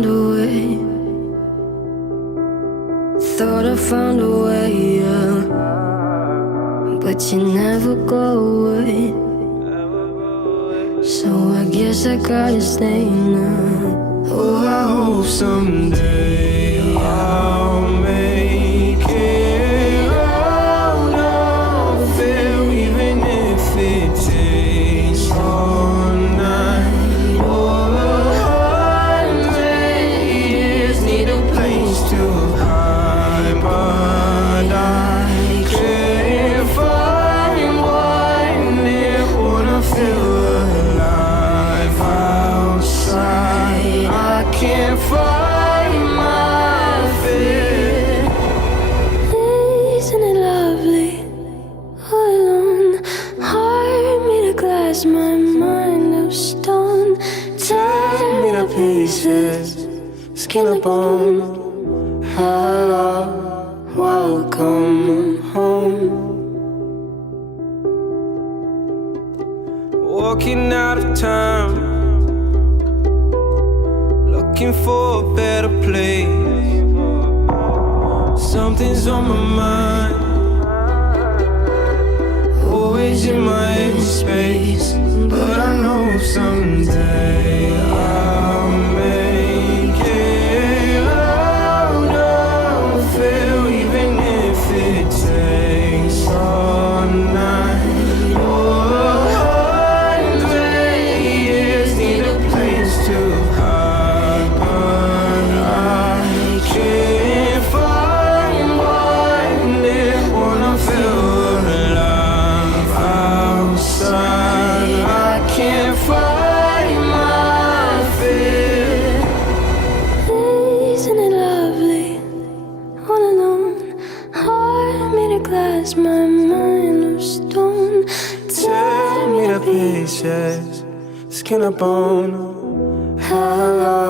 found a way. Thought I found a way, yeah. But you never go away. So I guess I gotta stay now. Oh, I hope someday I'll make it out of it, even if it takes all night or 100 years. Need a place to hide, but I can't find one that wanna feel alive outside. I can't find my fear. Isn't it lovely? All alone, heart made of glass, my mind of stone. Tear me to pieces, skin and bone. Hello, welcome home. Walking out of town, looking for a better place. Something's on my mind, always in my head space. But I know someday I'll make it out of it, even if it takes all night or 100 years. Need a place to hide, but I can't find one that wanna feel alive outside. I can't find my fear. Isn't it lovely? All alone, heart made of glass, my mind of stone. Tear me to pieces, skin and bone. Hello,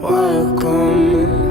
welcome